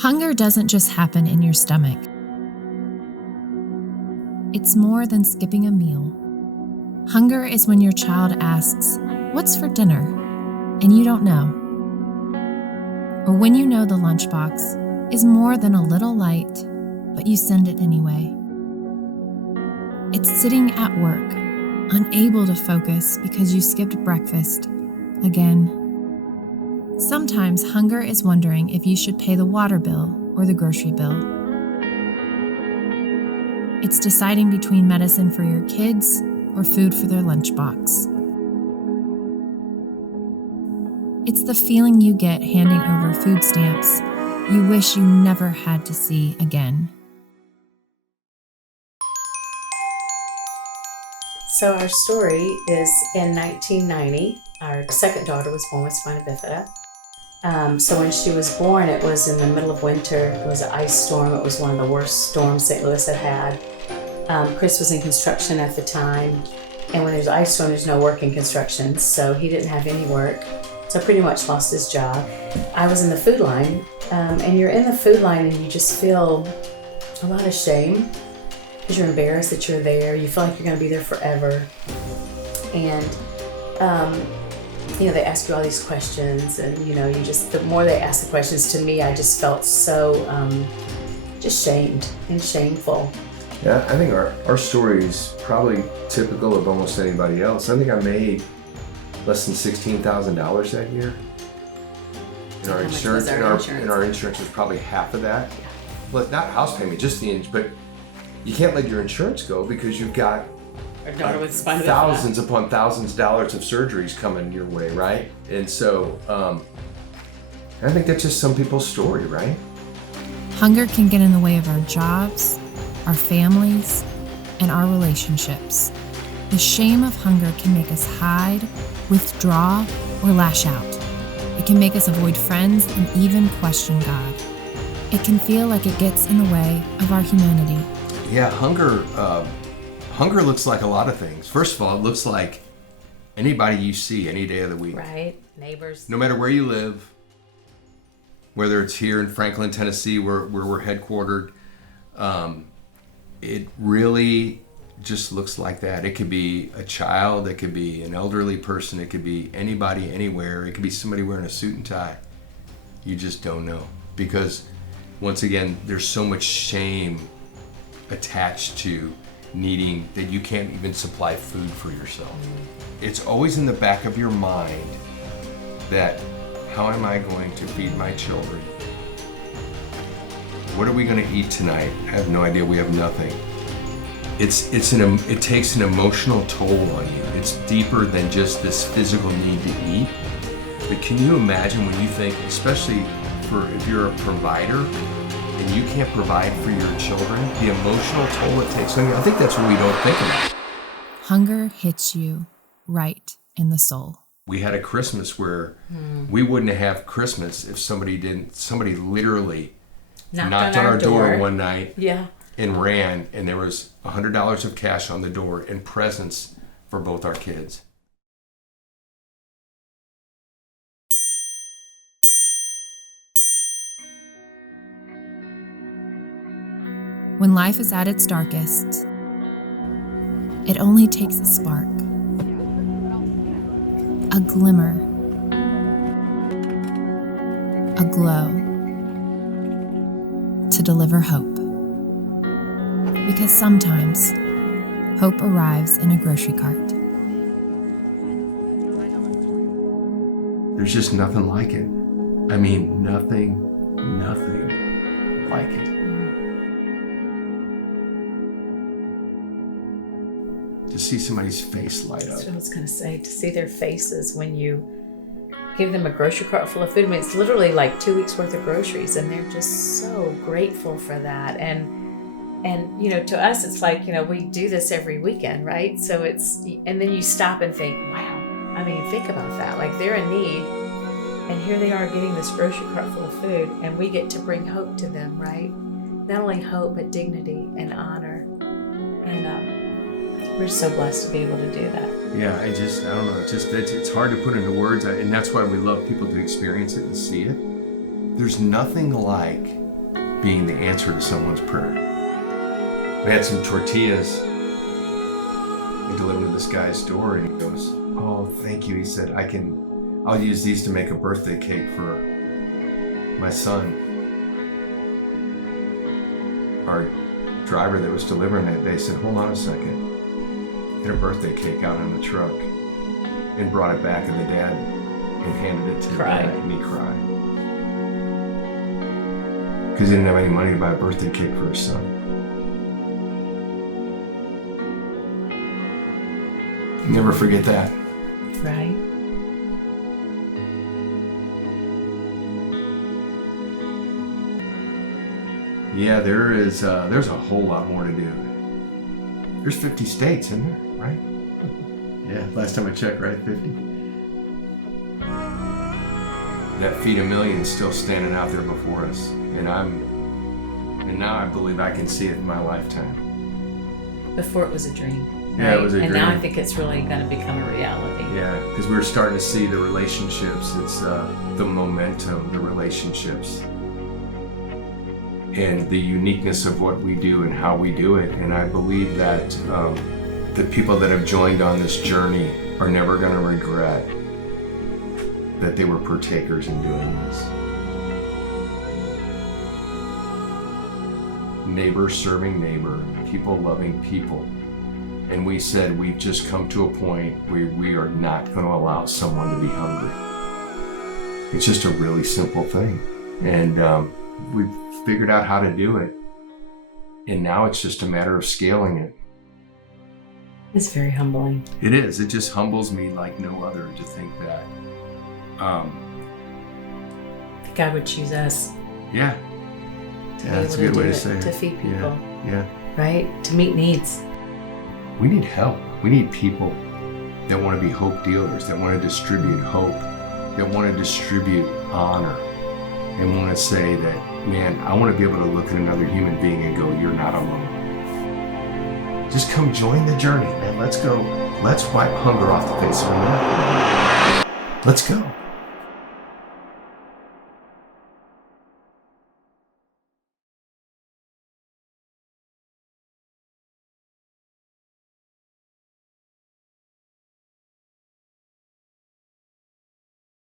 Hunger doesn't just happen in your stomach. It's more than skipping a meal. Hunger is when your child asks, "What's for dinner?" and you don't know. Or when you know the lunchbox is more than a little light, but you send it anyway. It's sitting at work, unable to focus because you skipped breakfast again. Sometimes hunger is wondering if you should pay the water bill or the grocery bill. It's deciding between medicine for your kids or food for their lunchbox. It's the feeling you get handing over food stamps you wish you never had to see again. So our story is in 1990. Our second daughter was born with spina bifida. So when she was born, it was in the middle of winter. It was an ice storm. It was one of the worst storms St. Louis had had. Chris was in construction at the time. And when there's an ice storm, there's no work in construction. So he didn't have any work. So pretty much lost his job. I was in the food line. And you're in the food line and you just feel a lot of shame because you're embarrassed that you're there. You feel like you're going to be there forever. And they ask you all these questions, and the more they ask the questions to me, I just felt so just shamed and shameful. Yeah, I think our story is probably typical of almost anybody else. I think I made less than $16,000 that year. And our insurance, our insurance was probably half of that. Yeah. Well, not house payment, just but you can't let your insurance go because you've got Our daughter with spina bifida. thousands upon thousands of dollars of surgeries coming your way, right? And so, I think that's just some people's story, right? Hunger can get in the way of our jobs, our families, and our relationships. The shame of hunger can make us hide, withdraw, or lash out. It can make us avoid friends and even question God. It can feel like it gets in the way of our humanity. Yeah, hunger looks like a lot of things. First of all, it looks like anybody you see any day of the week. Right, neighbors. No matter where you live, whether it's here in Franklin, Tennessee, where we're headquartered, it really just looks like that. It could be a child, it could be an elderly person, it could be anybody, anywhere. It could be somebody wearing a suit and tie. You just don't know. Because, once again, there's so much shame attached to needing that you can't even supply food for yourself. It's always in the back of your mind that, how am I going to feed my children? What are we going to eat tonight? I have no idea. We have nothing. It takes an emotional toll on you. It's deeper than just this physical need to eat. But can you imagine when you think, especially if you're a provider and you can't provide for your children, the emotional toll it takes on you? I think that's what we don't think about. Hunger hits you right in the soul. We had a Christmas where we wouldn't have Christmas if somebody literally knocked on our door one night. Yeah. And ran, and there was $100 of cash on the door and presents for both our kids. When life is at its darkest, it only takes a spark, a glimmer, a glow to deliver hope. Because sometimes, hope arrives in a grocery cart. There's just nothing like it. I mean, nothing like it. To see somebody's face light up. That's what I was going to say, to see their faces when you give them a grocery cart full of food. I mean, it's literally like 2 weeks worth of groceries, and they're just so grateful for that. And to us, it's like, we do this every weekend, right? So and then you stop and think, wow, I mean, think about that. Like, they're in need, and here they are getting this grocery cart full of food, and we get to bring hope to them, right? Not only hope, but dignity and honor. And we're so blessed to be able to do that. Yeah, I don't know. It's hard to put into words, and that's why we love people to experience it and see it. There's nothing like being the answer to someone's prayer. We had some tortillas. We delivered to this guy's door, and he goes, "Oh, thank you." He said, I'll use these to make a birthday cake for my son." Our driver that was delivering that day said, "Hold on a second." Had a birthday cake out on the truck and brought it back, and the dad and handed it to the dad, and he cried. Because he didn't have any money to buy a birthday cake for his son. Never forget that. Right. Yeah, there's a whole lot more to do. There's 50 states, isn't there, right? Yeah, last time I checked, right, 50. That Feed a Million is still standing out there before us, and now I believe I can see it in my lifetime. Before it was a dream. Yeah, right? it was a dream. dream. And now I think it's really going to become a reality. Yeah, because we're starting to see the relationships. It's the momentum, the relationships, and the uniqueness of what we do and how we do it. And I believe that the people that have joined on this journey are never going to regret that they were partakers in doing this. Neighbor serving neighbor, people loving people. And we said we've just come to a point where we are not going to allow someone to be hungry. It's just a really simple thing. And we've figured out how to do it. And now it's just a matter of scaling it. It's very humbling. It is. It just humbles me like no other to think that. God would choose us. Yeah. Yeah, that's a good way to say it. To feed people. Yeah. Right? To meet needs. We need help. We need people that want to be hope dealers, that want to distribute hope, that want to distribute honor, and want to say that, man, I want to be able to look at another human being and go, you're not alone. Just come join the journey, man. Let's go. Let's wipe hunger off the face of America. Let's go.